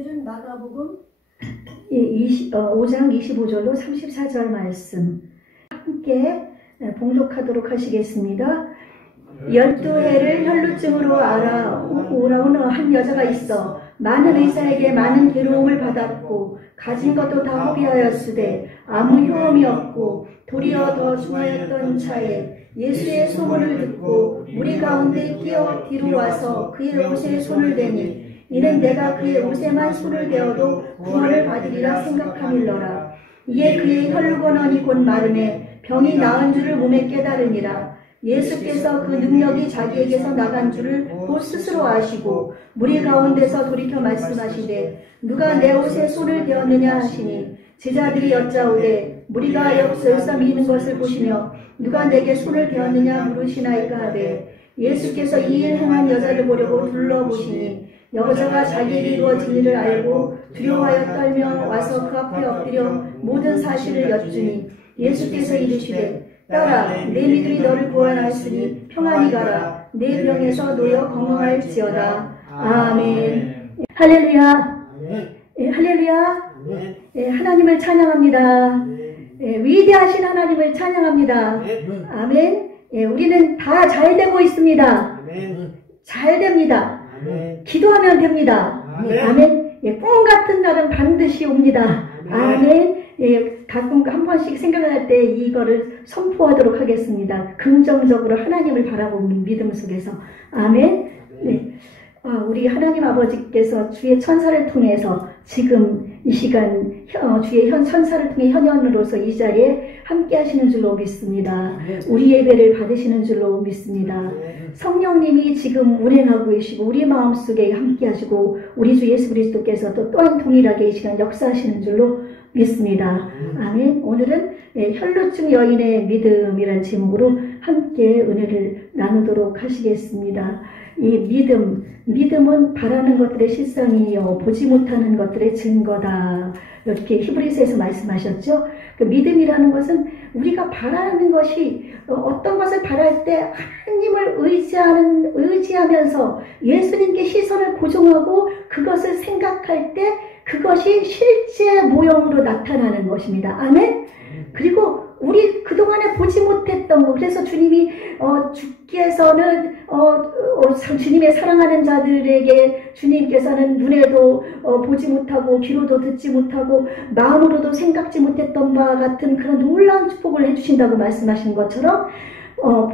오늘은 마가복음 5장 25절로 34절 말씀 함께 봉독하도록 하시겠습니다. 12해를 혈루증으로 알아오라온 한 여자가 있어 많은 의사에게 많은 괴로움을 받았고 가진 것도 다 허비하였으되 아무 효험이 없고 도리어 더 중하였던 차에 예수의 소문을 듣고 무리 가운데 끼어 뒤로 와서 그의 옷에 손을 대니 이는 내가 그의 옷에만 손을 대어도 구원을 받으리라 생각함일러라. 이에 그의 혈루건원이 곧 마름에 병이 나은 줄을 몸에 깨달으니라. 예수께서 그 능력이 자기에게서 나간 줄을 곧 스스로 아시고 무리 가운데서 돌이켜 말씀하시되 누가 내 옷에 손을 대었느냐 하시니 제자들이 여짜오되 무리가 옆서서 미는 것을 보시며 누가 내게 손을 대었느냐 물으시나이까 하되 예수께서 이 일 행한 여자를 보려고 둘러보시니 여자가 자기에게 이루어진 일을 알고 두려워하여 떨며 와서 그 앞에 엎드려 모든 사실을 여쭈니 예수께서 이르시되 딸아 내 믿음이 너를 구원하였으니 평안히 가라 내 병에서 놓여 건강할지어다. 아멘. 할렐루야. 할렐루야. 하나님을 찬양합니다. 위대하신 하나님을 찬양합니다. 아멘. 우리는 다 잘 되고 있습니다. 잘 됩니다. 기도하면 됩니다. 아멘. 꿈 같은 날은 반드시 옵니다. 아멘. 가끔 한 번씩 생각날 때 이거를 선포하도록 하겠습니다. 긍정적으로 하나님을 바라보는 믿음 속에서. 아멘. 네. 우리 하나님 아버지께서 주의 천사를 통해서 지금 이 시간 주의 천사를 통해 현현으로서 이 자리에 함께 하시는 줄로 믿습니다. 우리 예배를 받으시는 줄로 믿습니다. 성령님이 지금 운행하고 계시고 우리 마음속에 함께 하시고 우리 주 예수 그리스도께서 또한 동일하게 이 시간 역사하시는 줄로 믿습니다. 아멘. 오늘은 혈루증 여인의 믿음이라는 제목으로 함께 은혜를 나누도록 하시겠습니다. 이 믿음은 바라는 것들의 실상이요 보지 못하는 것들의 증거다. 이렇게 히브리서에서 말씀하셨죠. 그 믿음이라는 것은 우리가 바라는 것이 어떤 것을 바랄 때 하나님을 의지하면서 예수님께 시선을 고정하고 그것을 생각할 때 그것이 실제 모형으로 나타나는 것입니다. 아멘. 그리고 우리 그동안에 보지 못했던 것, 그래서 주님이 주께서는 주님의 사랑하는 자들에게 주님께서는 눈에도 보지 못하고 귀로도 듣지 못하고 마음으로도 생각지 못했던 바와 같은 그런 놀라운 축복을 해주신다고 말씀하신 것처럼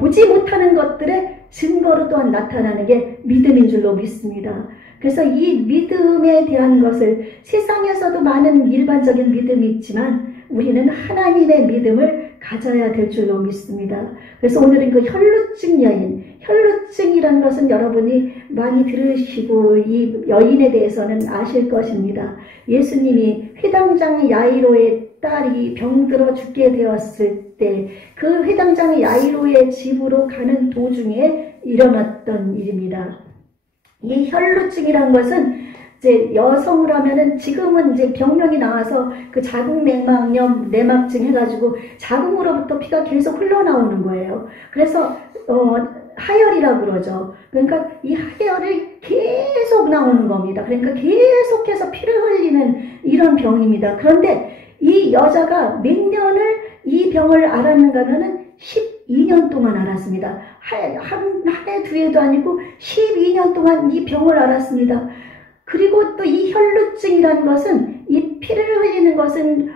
보지 못하는 것들의 증거로 또한 나타나는 게 믿음인 줄로 믿습니다. 그래서 이 믿음에 대한 것을 세상에서도 많은 일반적인 믿음이 있지만 우리는 하나님의 믿음을 가져야 될 줄로 믿습니다. 그래서 오늘은 그 혈루증 여인, 혈루증이라는 것은 여러분이 많이 들으시고 이 여인에 대해서는 아실 것입니다. 예수님이 회당장 야이로의 딸이 병들어 죽게 되었을 때 그 회당장 야이로의 집으로 가는 도중에 일어났던 일입니다. 이 혈루증이라는 것은 이제 여성을 하면은 지금은 이제 병명이 나와서 그 자궁 내막증 해가지고 자궁으로부터 피가 계속 흘러나오는 거예요. 그래서 하혈이라고 그러죠. 그러니까 이 하혈이 계속 나오는 겁니다. 그러니까 계속해서 피를 흘리는 이런 병입니다. 그런데 이 여자가 몇 년을 이 병을 앓았는가 하면은 12년 동안 앓았습니다. 한 해 두 해도 아니고 12년 동안 이 병을 앓았습니다. 그리고 또 이 혈루증이라는 것은 이 피를 흘리는 것은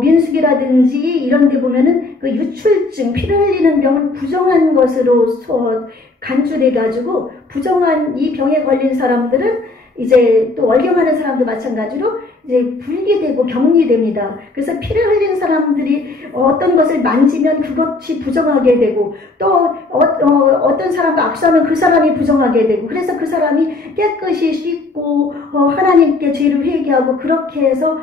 민숙이라든지 이런 데 보면은 그 유출증, 피를 흘리는 병은 부정한 것으로서 간주돼 가지고 부정한 이 병에 걸린 사람들은 이제 또 월경하는 사람도 마찬가지로 이제 분리되고 격리됩니다. 그래서 피를 흘린 사람들이 어떤 것을 만지면 그것이 부정하게 되고 또 어떤 사람과 악수하면 그 사람이 부정하게 되고 그래서 그 사람이 깨끗이 씻고 하나님께 죄를 회개하고 그렇게 해서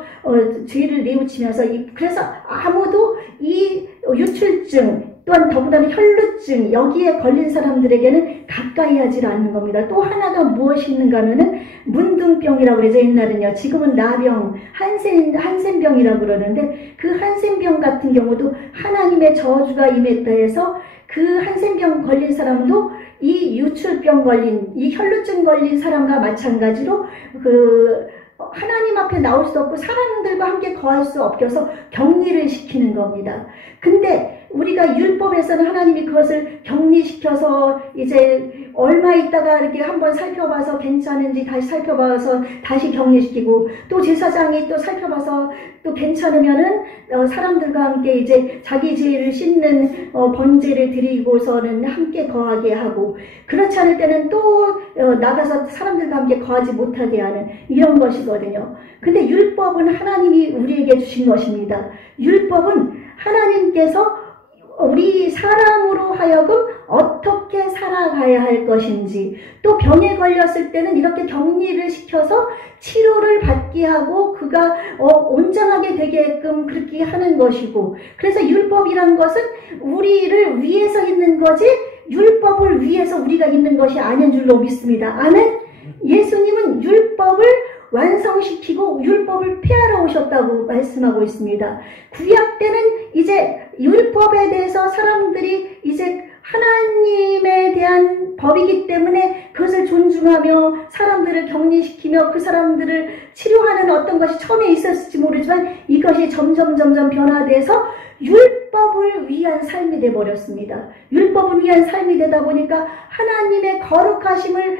죄를 뉘우치면서 그래서 아무도 이 유출증 또한 더군다나 혈루증 여기에 걸린 사람들에게는 가까이 하지 않는 겁니다. 또 하나가 무엇이 있는가 하면은 문둥병이라고 그러죠. 옛날은요. 지금은 나병, 한센병이라고 그러는데 그 한센병 같은 경우도 하나님의 저주가 임했다 해서 그 한센병 걸린 사람도 이 유출병 걸린 이 혈루증 걸린 사람과 마찬가지로 앞에 나올 수도 없고 사람들과 함께 거할 수 없어서 격리를 시키는 겁니다. 근데 우리가 율법에서는 하나님이 그것을 격리시켜서 이제 얼마 있다가 이렇게 한번 살펴봐서 괜찮은지 다시 살펴봐서 다시 격리시키고, 또 제사장이 또 살펴봐서 또 괜찮으면은 사람들과 함께 이제 자기 죄를 씻는 번제를 드리고서는 함께 거하게 하고, 그렇지 않을 때는 또 나가서 사람들과 함께 거하지 못하게 하는 이런 것이거든요. 근데 율법은 하나님이 우리에게 주신 것입니다. 율법은 하나님께서 우리 사람으로 하여금 어떻게 살아가야 할 것인지, 또 병에 걸렸을 때는 이렇게 격리를 시켜서 치료를 받게 하고 그가 온전하게 되게끔 그렇게 하는 것이고, 그래서 율법이란 것은 우리를 위해서 있는 거지 율법을 위해서 우리가 있는 것이 아닌 줄로 믿습니다. 아멘. 예수님은 율법을 완성시키고 율법을 폐하러 오셨다고 말씀하고 있습니다. 구약 때는 이제 율법에 대해서 사람들이 이제 하나님에 대한 법이기 때문에 그것을 존중하며 사람들을 격리시키며 그 사람들을 치료하는 어떤 것이 처음에 있었을지 모르지만 이것이 점점 변화돼서 율법을 위한 삶이 되어버렸습니다. 율법을 위한 삶이 되다 보니까 하나님의 거룩하심을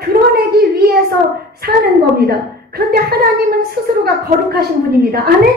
드러내기 위해서 사는 겁니다. 그런데 하나님은 스스로가 거룩하신 분입니다. 아멘?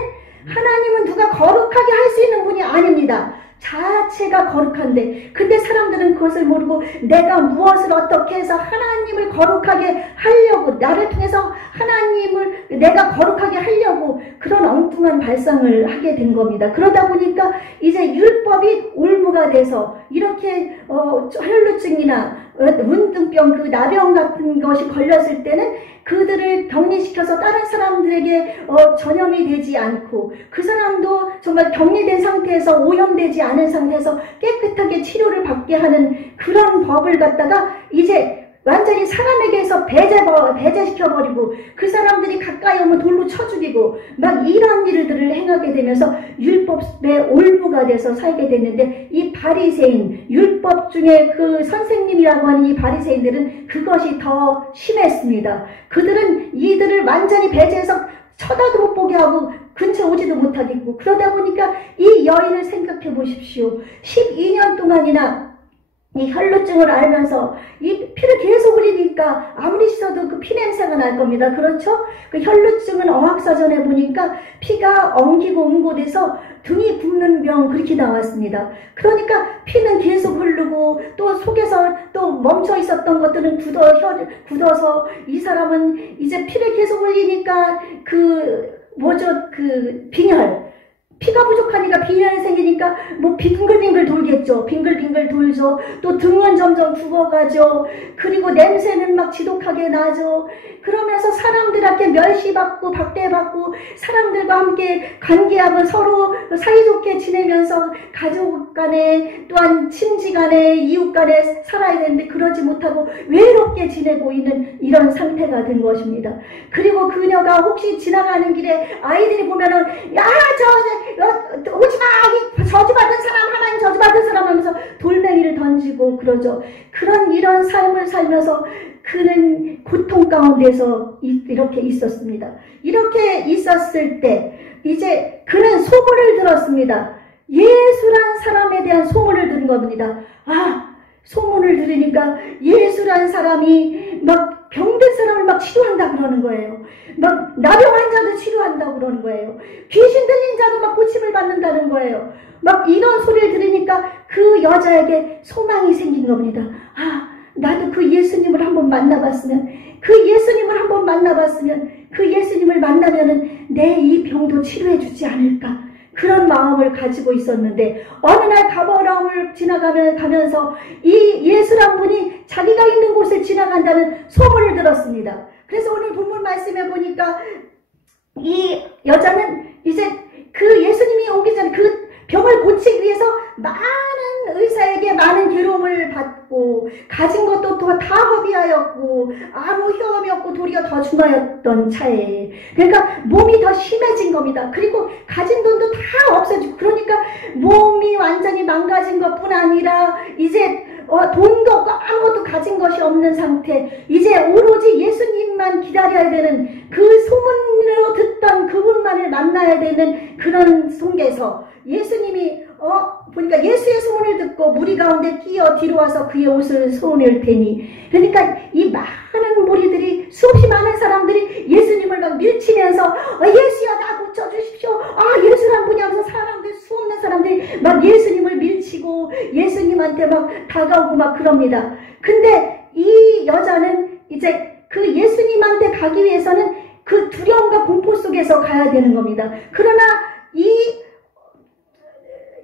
하나님은 누가 거룩하게 할 수 있는 분이 아닙니다. 자체가 거룩한데, 근데 사람들은 그것을 모르고 내가 무엇을 어떻게 해서 하나님을 거룩하게 하려고, 나를 통해서 하나님을 내가 거룩하게 하려고 그런 엉뚱한 발상을 하게 된 겁니다. 그러다 보니까 이제 율법이 올무가 돼서 이렇게 혈루증이나 문둥병, 그 나병 같은 것이 걸렸을 때는 그들을 격리시켜서 다른 사람들에게 전염이 되지 않고, 그 사람도 정말 격리된 상태에서 오염되지 않은 상태에서 깨끗하게 치료를 받게 하는 그런 법을 갖다가 이제 완전히 사람에게서 배제시켜버리고, 그 사람들이 가까이 오면 돌로 쳐 죽이고 막 이런 일들을 행하게 되면서 율법의 올무가 돼서 살게 됐는데, 이 바리새인, 율법 중에 그 선생님이라고 하는 이 바리새인들은 그것이 더 심했습니다. 그들은 이들을 완전히 배제해서 쳐다도 못 보게 하고 근처 오지도 못하겠고, 그러다 보니까 이 여인을 생각해 보십시오. 12년 동안이나 이 혈루증을 알면서 이 피를 계속 흘리니까 아무리 씻어도 그 피냄새가 날 겁니다. 그렇죠? 그 혈루증은 어학사전에 보니까 피가 엉키고 웅고돼서 등이 붓는 병, 그렇게 나왔습니다. 그러니까 피는 계속 흐르고 또 속에서 또 멈춰 있었던 것들은 굳어서 이 사람은 이제 피를 계속 흘리니까 그 빈혈, 피가 부족하니까 빈혈이 생기니까 뭐 빙글빙글 돌겠죠. 빙글빙글 돌죠. 또 등은 점점 굽어가죠. 그리고 냄새는 막 지독하게 나죠. 그러면서 사람들한테 멸시받고 박대받고 사람들과 함께 관계하고 서로 사이좋게 지내면서 가족 간에 또한 친지 간에 이웃 간에 살아야 되는데 그러지 못하고 외롭게 지내고 있는 이런 상태가 된 것입니다. 그리고 그녀가 혹시 지나가는 길에 아이들이 보면은 오지마! 저주받은 사람, 하나님 저주받은 사람 하면서 돌멩이를 던지고 그러죠. 이런 삶을 살면서 그는 고통 가운데서 이렇게 있었습니다. 이렇게 있었을 때 이제 그는 소문을 들었습니다. 예수란 사람에 대한 소문을 들은 겁니다. 소문을 들으니까 예수란 사람이 막 병든 사람을 막 치료한다 그러는 거예요. 막 나병 환자도 치료한다 그러는 거예요. 귀신 들린 자도 막 고침을 받는다는 거예요. 막 이런 소리를 들으니까 그 여자에게 소망이 생긴 겁니다. 나도 그 예수님을 한번 만나봤으면, 그 예수님을 만나면은 내 이 병도 치료해 주지 않을까. 그런 마음을 가지고 있었는데 어느 날 가버나움을 가면서 이 예수란 분이 자기가 있는 곳을 지나간다는 소문을 들었습니다. 그래서 오늘 본문 말씀에 보니까 이 여자는 이제 그 예수님이 오기 전에 그 병을 고치기 위해서 많은 의사에게 많은 괴로움을 받고 가진 것도 다 허비하였고 아무 효험이 없고 도리어 더 중하였던 차에, 그러니까 몸이 더 심해진 겁니다. 그리고 가진 돈도 다 없어지고, 그러니까 몸이 완전히 망가진 것뿐 아니라 이제 돈도 없고 아무것도 가진 것이 없는 상태, 이제 오로지 예수님만 기다려야 되는 그 소문으로 만나야 되는 그런 속에서 예수님이 보니까 예수의 소문을 듣고 무리 가운데 뛰어 뒤로 와서 그의 옷을 손을 대니, 그러니까 이 많은 무리들이, 수없이 많은 사람들이 예수님을 막 밀치면서 예수야 나 고쳐주십시오, 예수란 분이 하면서 사람들, 수없는 사람들이 막 예수님을 밀치고 예수님한테 막 다가오고 막 그럽니다. 근데 이 여자는 이제 그 예수님한테 가기 위해서는 그 두려움과 공포 속에서 가야 되는 겁니다. 그러나 이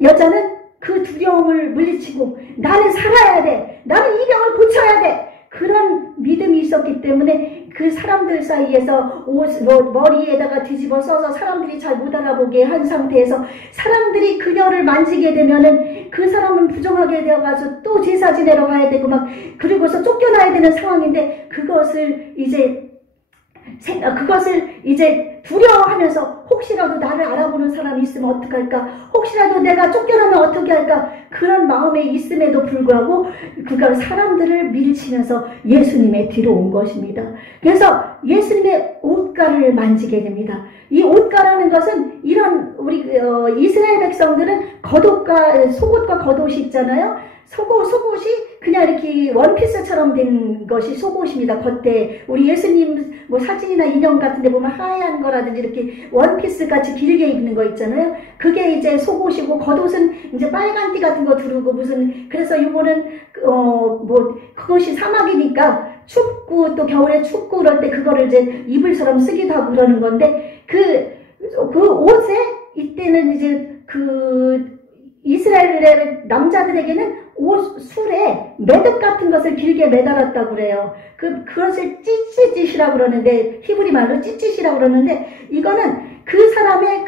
여자는 그 두려움을 물리치고 나는 살아야 돼, 나는 이 병을 고쳐야 돼, 그런 믿음이 있었기 때문에 그 사람들 사이에서 머리에다가 뒤집어 써서 사람들이 잘 못 알아보게 한 상태에서 사람들이 그녀를 만지게 되면은 그 사람은 부정하게 되어가지고 또 제사 지내러 가야 되고 막, 그리고서 쫓겨나야 되는 상황인데 그것을 이제 두려워하면서 혹시라도 나를 알아보는 사람이 있으면 어떡할까, 혹시라도 내가 쫓겨나면 어떻게 할까, 그런 마음에 있음에도 불구하고 그가 사람들을 밀치면서 예수님의 뒤로 온 것입니다. 그래서 예수님의 옷가를 만지게 됩니다. 이 옷가라는 것은 이런 우리 이스라엘 백성들은 속옷과 겉옷이 있잖아요. 속옷이 그냥 이렇게 원피스처럼 된 것이 속옷입니다. 겉에 우리 예수님 뭐 사진이나 인형 같은 데 보면 하얀 거라든지 이렇게 원피스 같이 길게 입는 거 있잖아요. 그게 이제 속옷이고, 겉옷은 이제 빨간 띠 같은 거 두르고 그래서 이거는 그것이 사막이니까 춥고 또 겨울에 춥고 그럴 때 그거를 이제 이불처럼 쓰기도 하고 그러는 건데, 그 옷에 이때는 이제 이스라엘 남자들에게는 술에 매듭 같은 것을 길게 매달았다고 그래요. 그것을 찌찌짓이라고 그러는데, 히브리 말로 찌찌시라고 그러는데, 이거는 그 사람들의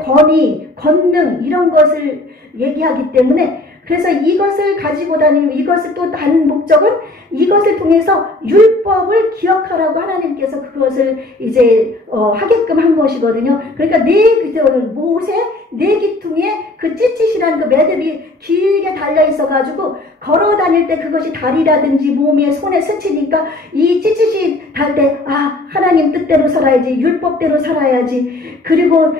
권위, 권능, 이런 것을 얘기하기 때문에, 그래서 이것을 가지고 다니는, 이것을 또 다른 목적은 이것을 통해서 율법을 기억하라고 하나님께서 그것을 이제 하게끔 한 것이거든요. 그러니까 모세 네 기퉁에 그 찌찌시라는 그 매듭이 길게 달려 있어 가지고 걸어 다닐 때 그것이 다리라든지 몸에 손에 스치니까 이 찌찌시 달 때 하나님 뜻대로 살아야지, 율법대로 살아야지, 그리고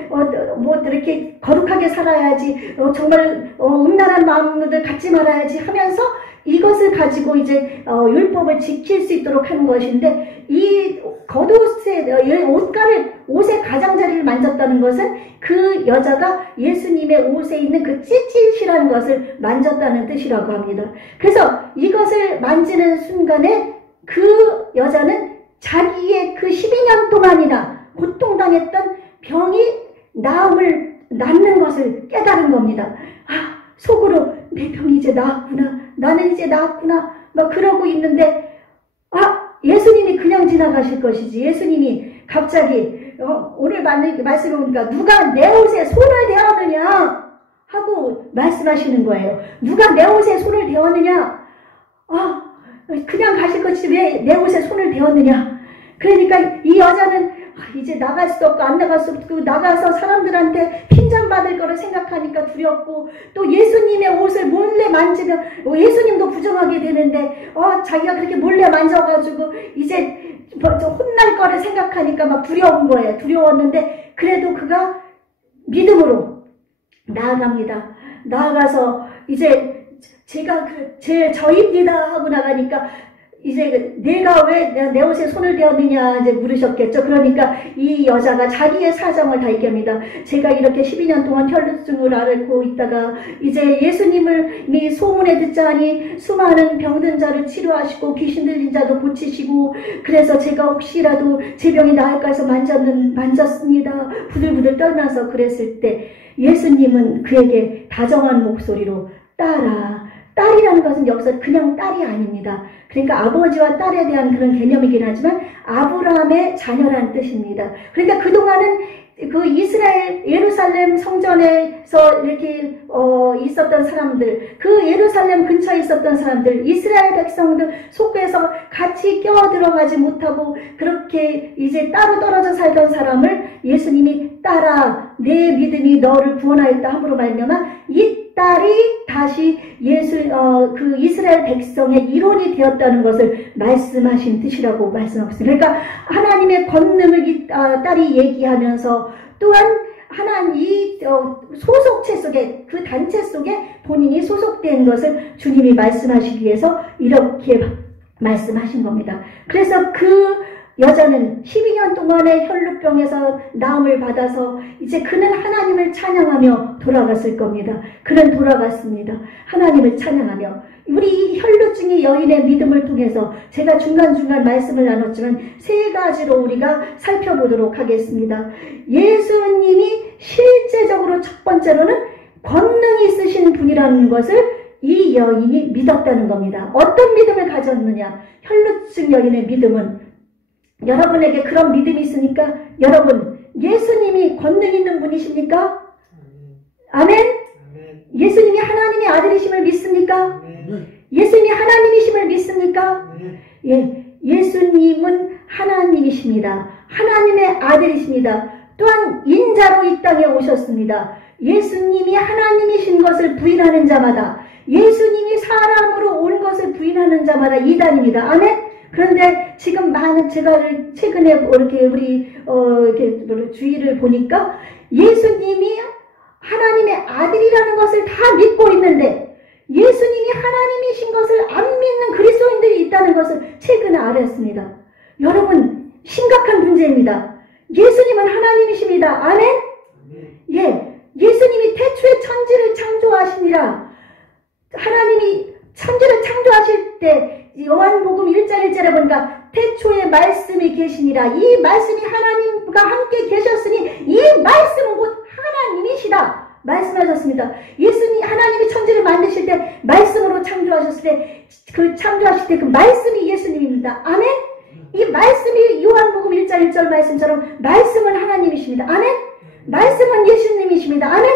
이렇게 거룩하게 살아야지, 정말 음란한 마음을 갖지 말아야지 하면서 이것을 가지고 이제 율법을 지킬 수 있도록 하는 것인데, 이 겉옷의 옷의 가장자리를 만졌다는 것은 그 여자가 예수님의 옷에 있는 그 찌릿이라는 것을 만졌다는 뜻이라고 합니다. 그래서 이것을 만지는 순간에 그 여자는 자기의 그 12년 동안이나 고통당했던 병이 낫는 것을 깨달은 겁니다. 속으로 내 병이 이제 나았구나, 나는 이제 나았구나, 막 그러고 있는데, 예수님이 그냥 지나가실 것이지, 예수님이 갑자기 오늘 말씀을 보니까 누가 내 옷에 손을 대었느냐 하고 말씀하시는 거예요. 누가 내 옷에 손을 대었느냐, 그냥 가실 것이지 왜 내 옷에 손을 대었느냐. 그러니까 이 여자는 이제 나갈 수도 없고 안 나갈 수 없고, 나가서 사람들한테 핀잔받을 거를 생각하니까 두렵고, 또 예수님의 옷을 몰래 만지면 예수님도 부정하게 되는데 자기가 그렇게 몰래 만져가지고 이제 혼날 거를 생각하니까 막 두려운 거예요. 두려웠는데 그래도 그가 믿음으로 나아갑니다. 나아가서 이제 제가 저입니다 하고 나가니까 이제 내가 왜 내 옷에 손을 대었느냐 이제 물으셨겠죠. 그러니까 이 여자가 자기의 사정을 다 얘기합니다. 제가 이렇게 12년 동안 혈루증을 앓고 있다가 이제 예수님을 소문에 듣자니 수많은 병든 자를 치료하시고 귀신 들린 자도 고치시고, 그래서 제가 혹시라도 제 병이 나을까 해서 만졌습니다. 부들부들 떨면서 그랬을 때 예수님은 그에게 다정한 목소리로 딸이라는 것은 여기서 그냥 딸이 아닙니다. 그러니까 아버지와 딸에 대한 그런 개념이긴 하지만 아브라함의 자녀라는 뜻입니다. 그러니까 그동안은 그 이스라엘 예루살렘 성전에서 이렇게 있었던 사람들, 그 예루살렘 근처에 있었던 사람들, 이스라엘 백성들 속에서 같이 껴들어가지 못하고 그렇게 이제 따로 떨어져 살던 사람을 예수님이 딸아 내 믿음이 너를 구원하였다 함으로 말미암아 이 딸이 다시 그 이스라엘 백성의 일원이 되었다는 것을 말씀하신 뜻이라고 말씀하고 있습니다. 그러니까 하나님의 권능을 이 딸이 얘기하면서 또한 하나님 이 소속체 속에 그 단체 속에 본인이 소속된 것을 주님이 말씀하시기 위해서 이렇게 말씀하신 겁니다. 그래서 그 여자는 12년 동안의 혈루병에서 나음을 받아서 이제 그는 하나님을 찬양하며 돌아갔을 겁니다. 그는 돌아갔습니다. 하나님을 찬양하며 우리 이 혈루증의 여인의 믿음을 통해서 제가 중간중간 말씀을 나눴지만 세 가지로 우리가 살펴보도록 하겠습니다. 예수님이 실제적으로 첫 번째로는 권능이 있으신 분이라는 것을 이 여인이 믿었다는 겁니다. 어떤 믿음을 가졌느냐? 혈루증 여인의 믿음은 여러분에게 그런 믿음이 있으니까 여러분 예수님이 권능 있는 분이십니까? 아멘? 예수님이 하나님의 아들이심을 믿습니까? 예수님이 하나님이심을 믿습니까? 예, 예수님은 하나님이십니다. 하나님의 아들이십니다. 또한 인자로 이 땅에 오셨습니다. 예수님이 하나님이신 것을 부인하는 자마다 예수님이 사람으로 온 것을 부인하는 자마다 이단입니다. 아멘? 그런데 지금 많은 제가 최근에 이렇게 우리 이렇게 주의를 보니까 예수님이 하나님의 아들이라는 것을 다 믿고 있는데 예수님이 하나님이신 것을 안 믿는 그리스도인들이 있다는 것을 최근에 알았습니다. 여러분 심각한 문제입니다. 예수님은 하나님이십니다. 아멘? 예, 예수님이 태초에 천지를 창조하시니라. 하나님이 천지를 창조하실 때 요한복음 1장 1절에 보니까 태초에 말씀이 계시니라. 이 말씀이 하나님과 함께 계셨으니 이 말씀은 곧 하나님이시다 말씀하셨습니다. 예수님 하나님이 천지를 만드실 때 말씀으로 창조하셨을 때 그 창조하실 때 그 말씀이 예수님입니다. 아멘? 이 말씀이 요한복음 1장 1절 말씀처럼 말씀은 하나님이십니다. 아멘? 말씀은 예수님이십니다. 아멘?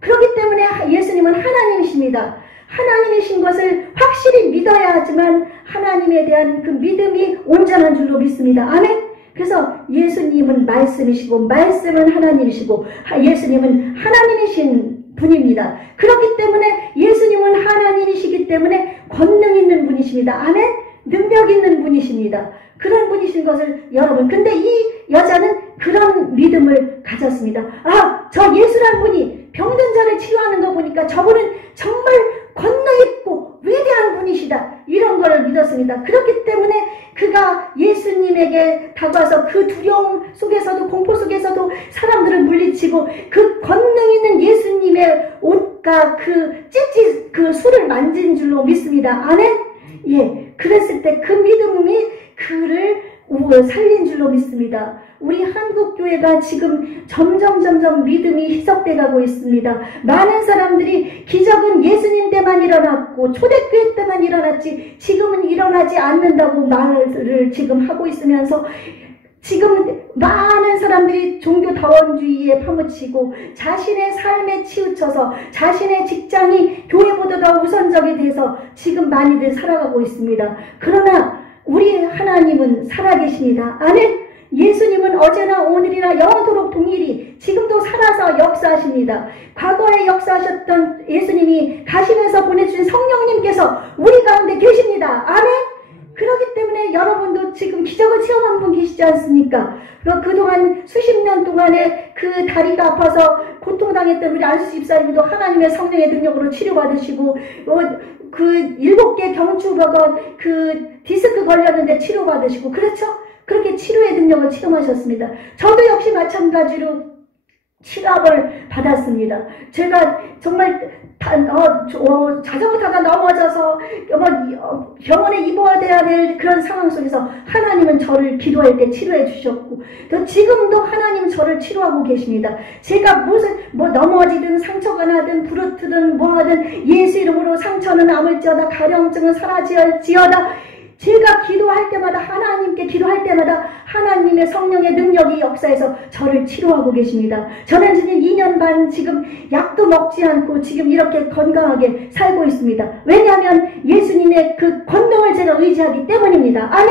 그렇기 때문에 예수님은 하나님이십니다. 하나님이신 것을 확실히 믿어야 하지만 하나님에 대한 그 믿음이 온전한 줄로 믿습니다. 아멘? 그래서 예수님은 말씀이시고 말씀은 하나님이시고 예수님은 하나님이신 분입니다. 그렇기 때문에 예수님은 하나님이시기 때문에 권능 있는 분이십니다. 아멘? 능력 있는 분이십니다. 그런 분이신 것을 여러분 근데 이 여자는 그런 믿음을 가졌습니다. 아, 저 예수란 분이 병든 자를 치유하는 거 보니까 저분은 정말 권능 있고 위대한 분이시다. 이런 거를 믿었습니다. 그렇기 때문에 그가 예수님에게 다가와서 그 두려움 속에서도 공포 속에서도 사람들을 물리치고 그 권능 있는 예수님의 옷과 그 찢지 그 술을 만진 줄로 믿습니다. 아멘? 예, 그랬을 때 그 믿음이 그를 살린 줄로 믿습니다. 우리 한국교회가 지금 점점 믿음이 희석돼 가고 있습니다. 많은 사람들이 기적은 예수님 때만 일어났고 초대교회 때만 일어났지 지금은 일어나지 않는다고 말을 지금 하고 있으면서 지금 많은 사람들이 종교다원주의에 파묻히고 자신의 삶에 치우쳐서 자신의 직장이 교회보다 더 우선적이 돼서 지금 많이들 살아가고 있습니다. 그러나 우리 하나님은 살아계십니다. 아멘? 예수님은 어제나 오늘이나 영원토록 동일히 지금도 살아서 역사하십니다. 과거에 역사하셨던 예수님이 가시면서 보내주신 성령님께서 우리 가운데 계십니다. 아멘? 그렇기 때문에 여러분도 지금 기적을 체험한 분 계시지 않습니까? 그동안 수십 년 동안에 그 다리가 아파서 고통당했던 우리 안수 집사님도 하나님의 성령의 능력으로 치료받으시고 그 7개 경추벽은 그 디스크 걸렸는데 치료받으시고 그렇죠? 그렇게 치료의 능력을 체험하셨습니다. 저도 역시 마찬가지로 치료를 받았습니다. 제가 정말 자전거 타다 넘어져서 병원에 입원해야 될 그런 상황 속에서 하나님은 저를 기도할 때 치료해 주셨고 또 지금도 하나님은 저를 치료하고 계십니다. 제가 넘어지든 상처가 나든 부르트든 뭐하든 예수 이름으로 상처는 아물지어다 가려움증은 사라지어다 제가 기도할 때마다 하나님께 기도할 때마다 하나님의 성령의 능력이 역사해서 저를 치료하고 계십니다. 저는 지금 2년 반 지금 약도 먹지 않고 지금 이렇게 건강하게 살고 있습니다. 왜냐하면 예수님의 그 권능을 제가 의지하기 때문입니다. 아멘?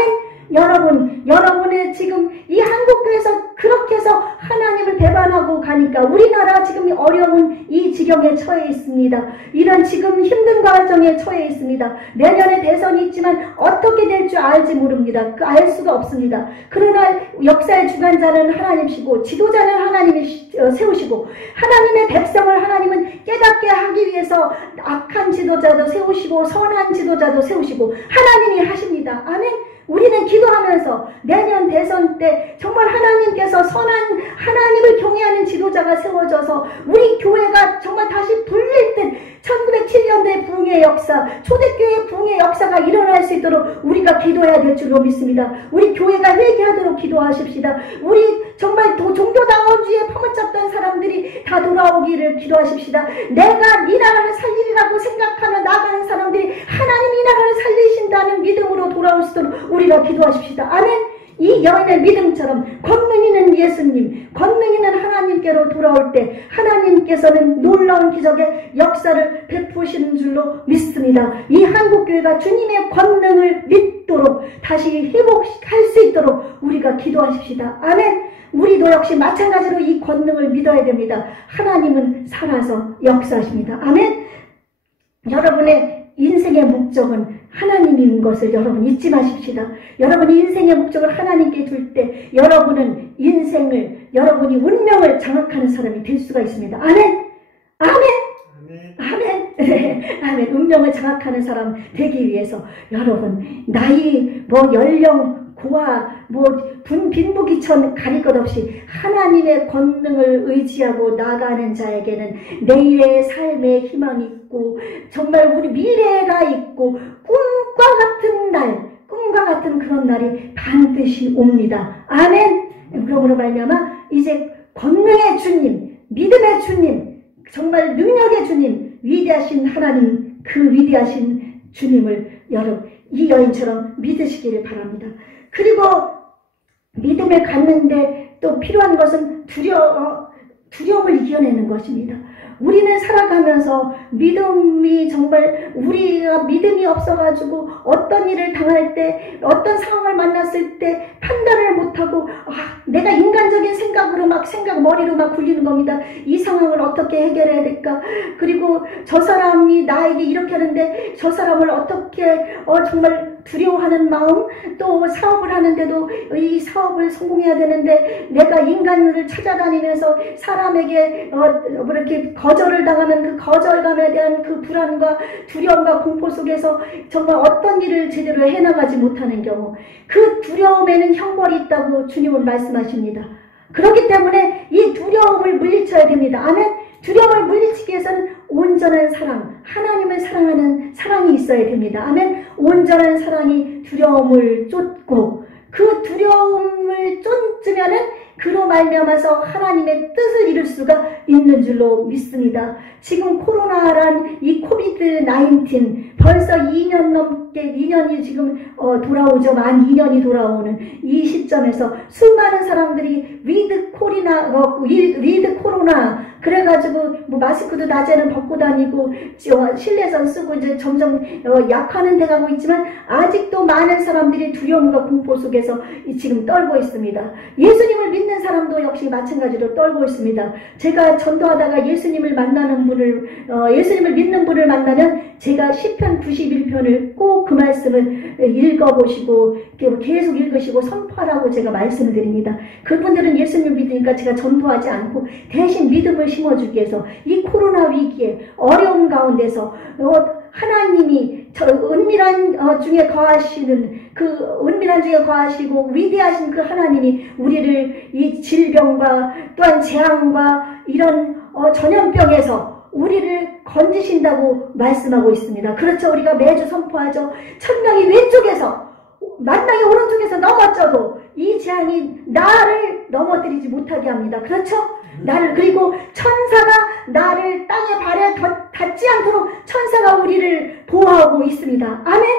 여러분의 지금 이 한국교회에서 그렇게 해서 하나님을 배반하고 가니까 우리나라 지금 어려운 이 지경에 처해 있습니다. 이런 지금 힘든 과정에 처해 있습니다. 내년에 대선이 있지만 어떻게 될 줄 알지 모릅니다. 알 수가 없습니다. 그러나 역사의 주관자는 하나님이시고 지도자는 하나님이 세우시고 하나님의 백성을 하나님은 깨닫게 하기 위해서 악한 지도자도 세우시고 선한 지도자도 세우시고 하나님이 하십니다. 아멘. 우리는 기도하면서 내년 대선 때 정말 하나님께서 선한 하나님을 경외하는 지도자가 세워져서 우리 교회가 정말 다시 불릴 듯 1907년도의 부흥의 역사, 초대교회의 부흥의 역사가 일어날 수 있도록 우리가 기도해야 될 줄로 믿습니다. 우리 교회가 회개하도록 기도하십시다. 우리 정말 종교당원주의에 파묻혔던 사람들이 다 돌아오기를 기도하십시다. 내가 이 나라를 살리리라고 생각하며 나가는 사람들이 하나님 이 나라를 살리신다는 믿음으로 돌아올 수 있도록 우리가 기도하십시다. 아멘. 이 여인의 믿음처럼 권능 있는 예수님, 권능 있는 하나님께로 돌아올 때 하나님께서는 놀라운 기적의 역사를 베푸시는 줄로 믿습니다. 이 한국교회가 주님의 권능을 믿도록 다시 회복할 수 있도록 우리가 기도하십시다. 아멘. 우리도 역시 마찬가지로 이 권능을 믿어야 됩니다. 하나님은 살아서 역사하십니다. 아멘. 여러분의 인생의 목적은 하나님인 것을 여러분 잊지 마십시다. 여러분이 인생의 목적을 하나님께 줄 때 여러분은 인생을, 여러분이 운명을 장악하는 사람이 될 수가 있습니다. 아멘. 아멘. 아멘. 네. 아멘. 운명을 장악하는 사람 되기 위해서 여러분 나이, 연령, 고아, 빈부귀천 가릴 것 없이 하나님의 권능을 의지하고 나가는 자에게는 내일의 삶의 희망이 있고 정말 우리 미래가 있고 꿈과 같은 날, 꿈과 같은 그런 날이 반드시 옵니다. 아멘. 그러므로 말미암아 이제 권능의 주님, 믿음의 주님, 정말 능력의 주님, 위대하신 하나님, 그 위대하신 주님을 여러분 이 여인처럼 믿으시기를 바랍니다. 그리고 믿음을 갖는데 또 필요한 것은 두려움을 이겨내는 것입니다. 우리는 살아가면서 믿음이 정말 우리가 믿음이 없어가지고 어떤 일을 당할 때 어떤 상황을 만났을 때 판단을 못하고 내가 인간적인 생각으로 머리로 굴리는 겁니다. 이 상황을 어떻게 해결해야 될까? 그리고 저 사람이 나에게 이렇게 하는데 저 사람을 어떻게 정말 두려워하는 마음, 또 사업을 하는데도 이 사업을 성공해야 되는데 내가 인간을 찾아다니면서 사람에게 이렇게 거절을 당하는 그 거절감에 대한 그 불안과 두려움과 공포 속에서 정말 어떤 일을 제대로 해나가지 못하는 경우 그 두려움에는 형벌이 있다고 주님은 말씀하십니다. 그렇기 때문에 이 두려움을 물리쳐야 됩니다. 아멘. 두려움을 물리치기 위해서는 온전한 사랑, 하나님을 사랑하는 사랑이 있어야 됩니다. 아멘. 온전한 사랑이 두려움을 쫓고 그 두려움을 쫓으면은 그로 말미암아서 하나님의 뜻을 이룰 수가 있는 줄로 믿습니다. 지금 코로나란 이 코비드-19 벌써 2년 넘게 2년이 지금 돌아오죠. 만 2년이 돌아오는 이 시점에서 수많은 사람들이 위드 코로나 그래가지고 마스크도 낮에는 벗고 다니고 실내에서 쓰고 이제 점점 약화는 돼가고 있지만 아직도 많은 사람들이 두려움과 공포 속에서 지금 떨고 있습니다. 예수님을 믿는 사람도 역시 마찬가지로 떨고 있습니다. 제가 전도하다가 예수님을 믿는 분을 만나면 제가 시편 91편을 꼭 그 말씀을 읽어보시고 계속 읽으시고 선포하라고 제가 말씀을 드립니다. 그분들은 예수님 믿으니까 제가 전도하지 않고 대신 믿음을 심어주기 위해서 이 코로나 위기에 어려운 가운데서 하나님이 은밀한 중에 거하시는 은밀한 중에 거하시고 위대하신 그 하나님이 우리를 이 질병과 또한 재앙과 이런 전염병에서 우리를 건지신다고 말씀하고 있습니다. 그렇죠. 우리가 매주 선포하죠. 1000명이 왼쪽에서 10,000명이 오른쪽에서 넘어져도 이 재앙이 나를 넘어뜨리지 못하게 합니다. 그렇죠? 그리고 천사가 나를 땅에 발에 닿지 않도록 천사가 우리를 보호하고 있습니다. 아멘?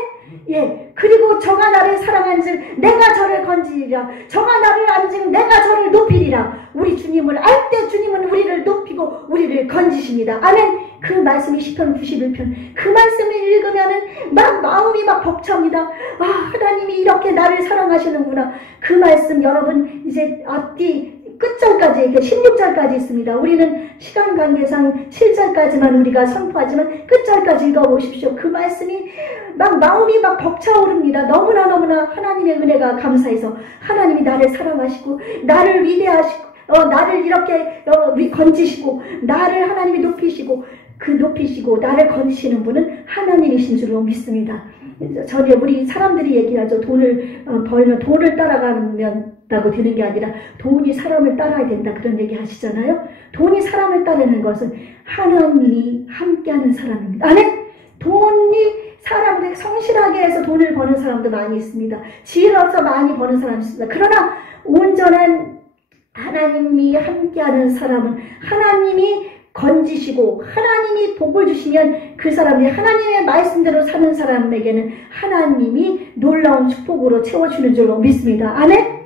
예. 그리고 저가 나를 사랑한즉 내가 저를 건지리라. 저가 나를 안즉 내가 저를 높이리라. 우리 주님을 알 때 주님은 우리를 높이고 우리를 건지십니다. 아멘. 그 말씀이 시편 91편. 그 말씀을 읽으면은 마음이 벅찹니다. 하나님이 이렇게 나를 사랑하시는구나. 그 말씀 여러분 이제 앞뒤 끝절까지, 이렇게 16절까지 있습니다. 우리는 시간 관계상 7절까지만 우리가 선포하지만 끝절까지 읽어보십시오. 그 말씀이 막 마음이 막 벅차오릅니다. 너무나 하나님의 은혜가 감사해서 하나님이 나를 사랑하시고 나를 위대하시고 나를 이렇게 건지시고 나를 하나님이 높이시고 나를 건지시는 분은 하나님이신 줄로 믿습니다. 전에 우리 사람들이 얘기하죠. 돈을 벌면 돈을 따라가면다고 되는 게 아니라 돈이 사람을 따라야 된다, 그런 얘기 하시잖아요. 돈이 사람을 따르는 것은 하나님이 함께하는 사람입니다. 아멘. 돈이 사람들 성실하게 해서 돈을 버는 사람도 많이 있습니다. 지혜로서 많이 버는 사람이 있습니다. 그러나 온전한 하나님이 함께하는 사람은 하나님이 건지시고 하나님이 복을 주시면 그 사람이 하나님의 말씀대로 사는 사람에게는 하나님이 놀라운 축복으로 채워주는 줄로 믿습니다. 아멘?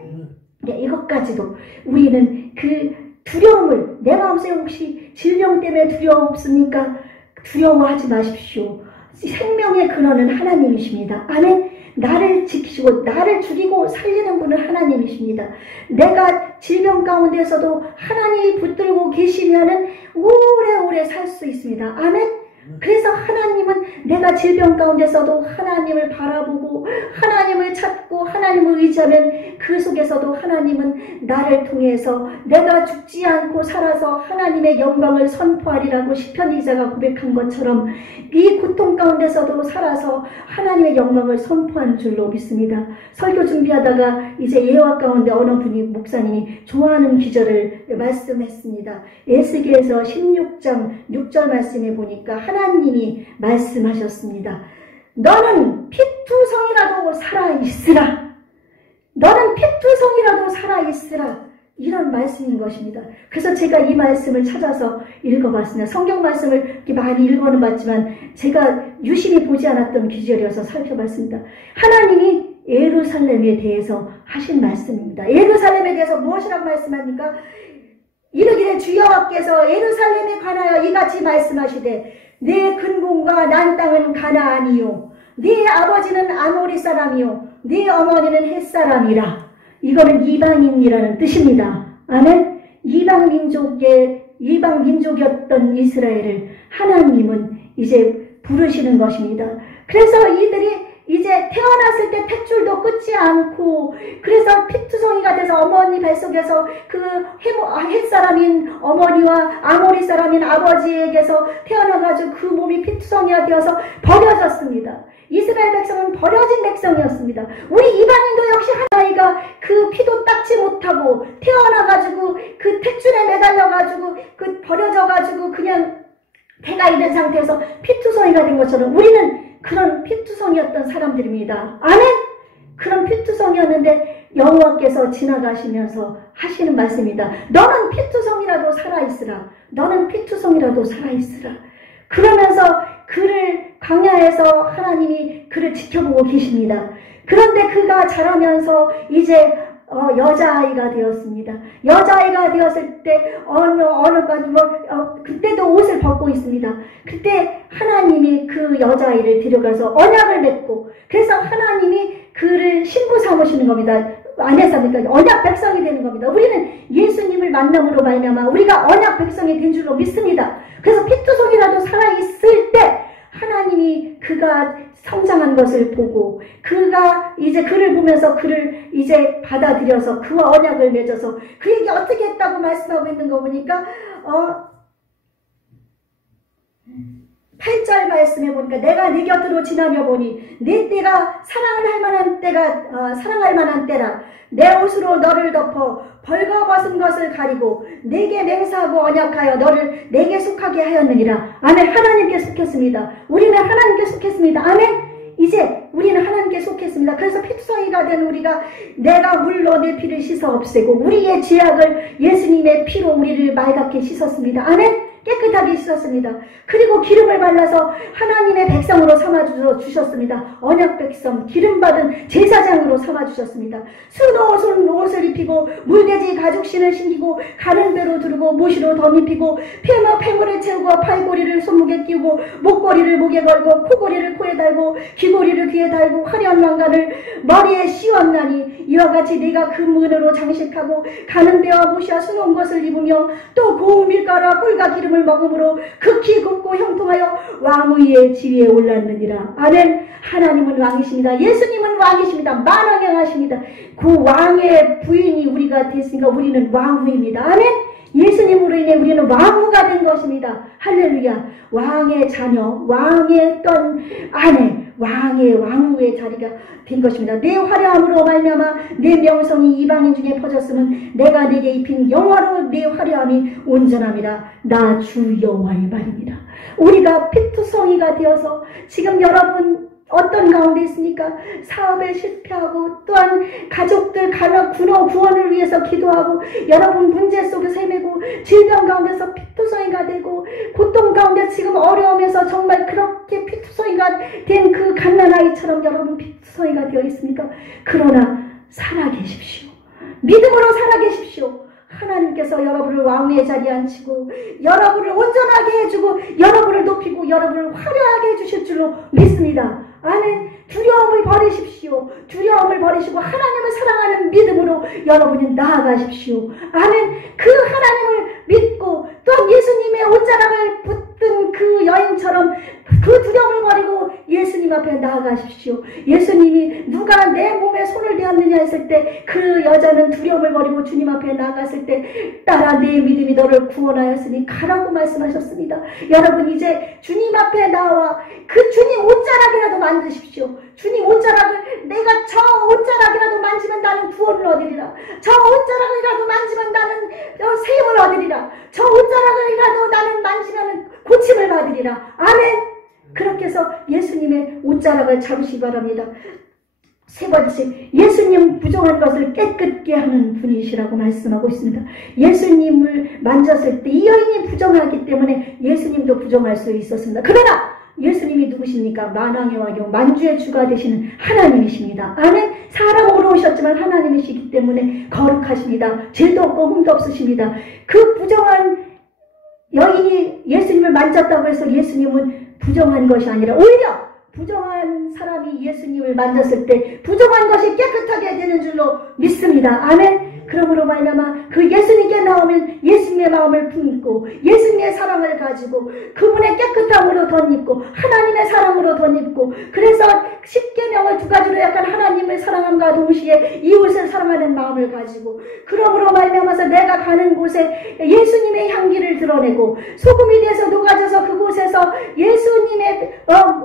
네, 이것까지도 우리는 그 두려움을, 내 마음속에 혹시 질병 때문에 두려움 없습니까? 두려워하지 마십시오. 생명의 근원은 하나님이십니다. 아멘? 나를 지키시고 나를 죽이고 살리는 분은 하나님이십니다. 내가 질병 가운데서도 하나님이 붙들고 계시면은 오래오래 살 수 있습니다. 아멘? 그래서 하나님은 내가 질병 가운데서도 하나님을 바라보고 하나님을 찾고 하나님을 의지하면 그 속에서도 하나님은 나를 통해서 내가 죽지 않고 살아서 하나님의 영광을 선포하리라고 시편 기자가 고백한 것처럼 이 고통 가운데서도 살아서 하나님의 영광을 선포한 줄로 믿습니다. 설교 준비하다가 이제 예화 가운데 어느 분이 목사님이 좋아하는 기절을 말씀했습니다. 에스겔서 16장 6절 말씀에 보니까 하나님이 말씀하셨습니다. 너는 피투성이라도 살아있으라. 너는 피투성이라도 살아있으라. 이런 말씀인 것입니다. 그래서 제가 이 말씀을 찾아서 읽어봤습니다. 성경 말씀을 이렇게 많이 읽어는 봤지만 제가 유심히 보지 않았던 기절이어서 살펴봤습니다. 하나님이 예루살렘에 대해서 하신 말씀입니다. 예루살렘에 대해서 무엇이라고 말씀합니까? 이르기를 주여께서 예루살렘에 관하여 이같이 말씀하시되 네 근본과 난 땅은 가나안이요 네 아버지는 아모리 사람이요 네 어머니는 헷 사람이라. 이거는 이방인이라는 뜻입니다. 아멘. 이방 민족이었던 이스라엘을 하나님은 이제 부르시는 것입니다. 그래서 이들이 이제 태어났을 때 탯줄도 끊지 않고 그래서 피투성이가 돼서 어머니 뱃속에서 그 헷사람인 어머니와 아모리 사람인 아버지에게서 태어나가지고 그 몸이 피투성이가 되어서 버려졌습니다. 이스라엘 백성은 버려진 백성이었습니다. 우리 이방인도 역시 하나이가 그 피도 닦지 못하고 태어나가지고 그 탯줄에 매달려가지고 그 버려져가지고 그냥 배가 있는 상태에서 피투성이가 된 것처럼 우리는 그런 피투성이었던 사람들입니다. 아멘? 그런 피투성이었는데 여호와께서 지나가시면서 하시는 말씀입니다. 너는 피투성이라도 살아있으라. 너는 피투성이라도 살아있으라. 그러면서 그를 광야에서 하나님이 그를 지켜보고 계십니다. 그런데 그가 자라면서 이제 여자아이가 되었습니다. 여자아이가 되었을 때 그때도 옷을 벗고 있습니다. 그때 하나님이 그 여자아이를 데려가서 언약을 맺고 그래서 하나님이 그를 신부 삼으시는 겁니다. 아내사니까 언약 백성이 되는 겁니다. 우리는 예수님을 만남으로 말미암아 우리가 언약 백성이 된 줄로 믿습니다. 그래서 피투성이라도 살아있을 때 하나님이 그가 성장한 것을 보고 그가 이제 그를 보면서 그를 이제 받아들여서 그와 언약을 맺어서 그에게 어떻게 했다고 말씀하고 있는 거 보니까 8절 말씀해 보니까 내가 네 곁으로 지나며 보니 네 때가 사랑할 만한 때라. 내 옷으로 너를 덮어 벌거벗은 것을 가리고 내게 맹세하고 언약하여 너를 내게 속하게 하였느니라. 아멘. 하나님께 속했습니다. 우리는 하나님께 속했습니다. 아멘. 이제 우리는 하나님께 속했습니다. 그래서 피투성이가 된 우리가 내가 물로 내 피를 씻어 없애고 우리의 죄악을 예수님의 피로 우리를 맑게 씻었습니다. 아멘. 깨끗하게 씻었습니다. 그리고 기름을 발라서 하나님의 백성으로 삼아주셨습니다. 언약 백성, 기름받은 제사장으로 삼아주셨습니다. 수놓은 옷을 입히고 물돼지 가죽신을 신기고 가는 배로 두르고 모시로 덧입히고 폐물을 채우고 팔고리를 손목에 끼우고 목걸이를 목에 걸고 코고리를 코에 달고 귀고리를 귀에 달고 화려한 왕관을 머리에 씌웠나니 이와 같이 네가 금은으로 장식하고 가는 배와 모시와 수놓은 것을 입으며 또 고운 밀가루와 꿀과 기름을 먹음으로 극히 굽고 형통하여 왕위의 지위에 올랐느니라. 아멘. 하나님은 왕이십니다. 예수님은 왕이십니다. 만왕왕하십니다. 그 왕의 부인이 우리가 됐으니까 우리는 왕후입니다. 아멘. 예수님으로 인해 우리는 왕후가 된 것입니다. 할렐루야. 왕의 자녀, 왕의 떤 아내, 왕의 왕후의 자리가 된 것입니다. 내 화려함으로 말미암아 내 명성이 이방인 중에 퍼졌으면 내가 네게 입힌 영화로 내 화려함이 온전함이라. 나 주 여호와의 말입니다. 우리가 피투성이가 되어서 지금 여러분 어떤 가운데 있습니까? 사업에 실패하고 또한 가족들 구원을 위해서 기도하고 여러분 문제 속에서 헤매고 질병 가운데서 피투성이가 되고 고통 가운데 지금 어려움에서 정말 그렇게 피투성이가 된 그 갓난아이처럼 여러분 피투성이가 되어 있습니까? 그러나 살아계십시오. 믿음으로 살아계십시오. 하나님께서 여러분을 왕의 자리에 앉히고 여러분을 온전하게 해주고 여러분을 높이고 여러분을 화려하게 해주실 줄로 믿습니다. 아멘. 두려움을 버리십시오. 두려움을 버리시고 하나님을 사랑하는 믿음으로 여러분이 나아가십시오. 아멘. 그 하나님을 믿고 또 예수님의 옷자락을 붙든 그 여인처럼 그 두려움을 버리고 예수님 앞에 나아가십시오. 예수님이 누가 내 몸에 손을 대었느냐 했을 때 그 여자는 두려움을 버리고 주님 앞에 나아갔을 때 따라 내 믿음이 너를 구원하였으니 가라고 말씀하셨습니다. 여러분 이제 주님 앞에 나와 그 주님 옷자락이라도 만드십시오. 주님 옷자락을 내가 저 옷자락이라도 만지면 나는 구원을 얻으리라. 저 옷자락이라도 만지면 나는 세임을 얻으리라. 저 옷자락이라도 나는 만지면 고침을 받으리라. 아멘. 그렇게 해서 예수님의 옷자락을 잡으시기 바랍니다. 세 번째, 예수님 부정한 것을 깨끗게 하는 분이시라고 말씀하고 있습니다. 예수님을 만졌을 때 이 여인이 부정하기 때문에 예수님도 부정할 수 있었습니다. 그러나 예수님이 누구십니까? 만왕의 왕이요 만주의 주가 되시는 하나님이십니다. 아멘. 사람으로 오셨지만 하나님이시기 때문에 거룩하십니다. 죄도 없고 흠도 없으십니다. 그 부정한 여인이 예수님을 만졌다고 해서 예수님은 부정한 것이 아니라 오히려 부정한 사람이 예수님을 만졌을 때 부정한 것이 깨끗하게 되는 줄로 믿습니다. 아멘. 그러므로 말미암아 그 예수님께 나오면 예수님의 마음을 품고 예수님의 사랑을 가지고 그분의 깨끗함으로 덧입고 하나님의 사랑으로 덧입고 그래서 십계명을 두 가지로 약간 하나님을 사랑함과 동시에 이웃을 사랑하는 마음을 가지고 그러므로 말미암아서 내가 가는 곳에 예수님의 향기를 드러내고 소금이 돼서 녹아져서 그곳에서 예수님의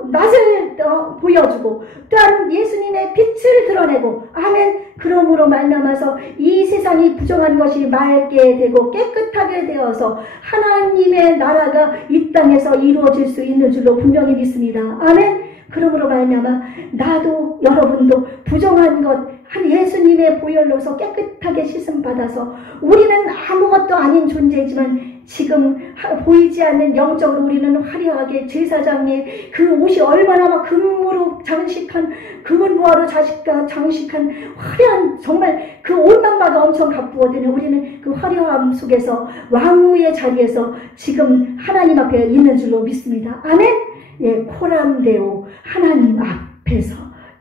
맛을 보여주고 또한 예수님의 빛을 드러내고 아멘. 그러므로 말미암아서 이 세상이 부정한 것이 맑게 되고 깨끗하게 되어서 하나님의 나라가 이 땅에서 이루어질 수 있는 줄로 분명히 믿습니다. 아멘. 그러므로 말미암아 나도 여러분도 부정한 것 예수님의 보혈로서 깨끗하게 씻음 받아서 우리는 아무것도 아닌 존재이지만 지금 보이지 않는 영적으로 우리는 화려하게 제사장의 그 옷이 얼마나 금으로 장식한 금은보화로 장식한 화려한 정말 그 옷만 봐도 엄청 가쁘거든요. 우리는 그 화려함 속에서 왕후의 자리에서 지금 하나님 앞에 있는 줄로 믿습니다. 아멘. 예, 코람데오 하나님 앞에서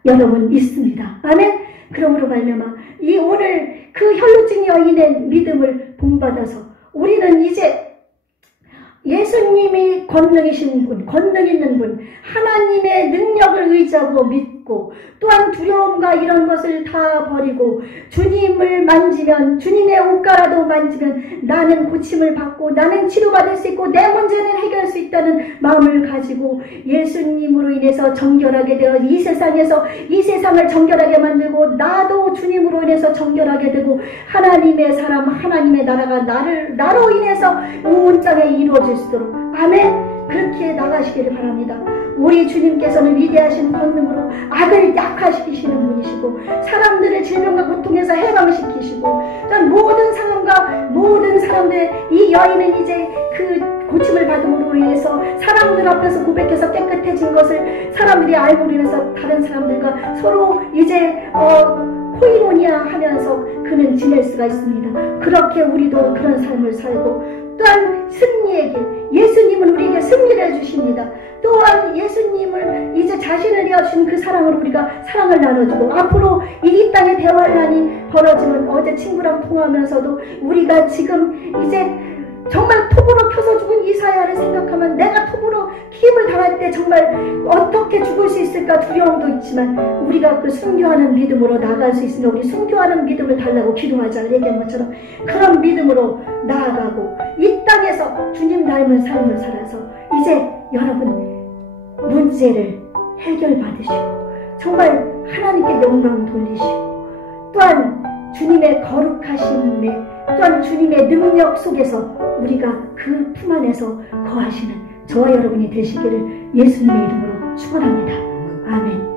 여러분 있습니다. 아멘. 그러므로 말미암아 이 오늘 그 혈루증 여인의 믿음을 본받아서 우리는 이제 예수님이 권능이신 분, 권능 있는 분, 하나님의 능력을 의지하고 믿고 또한 두려움과 이런 것을 다 버리고 주님을 만지면 주님의 옷가라도 만지면 나는 고침을 받고 나는 치료받을 수 있고 내 문제는 해결할 수 있다는 마음을 가지고 예수님으로 인해서 정결하게 되어 이 세상에서 이 세상을 정결하게 만들고 나도 주님으로 인해서 정결하게 되고 하나님의 사람 하나님의 나라가 나로 인해서 온 땅에 이루어질 수 있도록 아멘. 그렇게 나가시기를 바랍니다. 우리 주님께서는 위대하신 권능으로 악을 약화시키시는 분이시고 사람들의 질병과 고통에서 해방시키시고 모든 상황과 모든 사람 가운데 이 여인은 이제 그 고침을 받음으로 인해서 사람들 앞에서 고백해서 깨끗해진 것을 사람들이 알므로 인해서 다른 사람들과 서로 이제 코이노니아 하면서 그는 지낼 수가 있습니다. 그렇게 우리도 그런 삶을 살고, 또한 승리의 길, 예수님은 우리에게 승리를 해주십니다. 또한 예수님을 이제 자신을 내어주신 그 사랑으로 우리가 사랑을 나눠주고, 앞으로 이 땅에 대환란이 벌어지면, 어제 친구랑 통화하면서도 우리가 지금 이제 정말 톱으로 켜서 죽은 이사야를 생각하면 내가 톱으로 힘을 당할 때 정말 어떻게 죽을 수 있을까 두려움도 있지만, 우리가 그 순교하는 믿음으로 나아갈 수 있으면 우리 순교하는 믿음을 달라고 기도하자 얘기한 것처럼 그런 믿음으로 나아가고 이 땅에서 주님 닮은 삶을 살아서 이제 여러분 문제를 해결받으시고 정말 하나님께 영광 돌리시고, 또한 주님의 거룩하심에, 또한 주님의 능력 속에서 우리가 그 품 안에서 거하시는 저와 여러분이 되시기를 예수님의 이름으로 축원합니다. 아멘.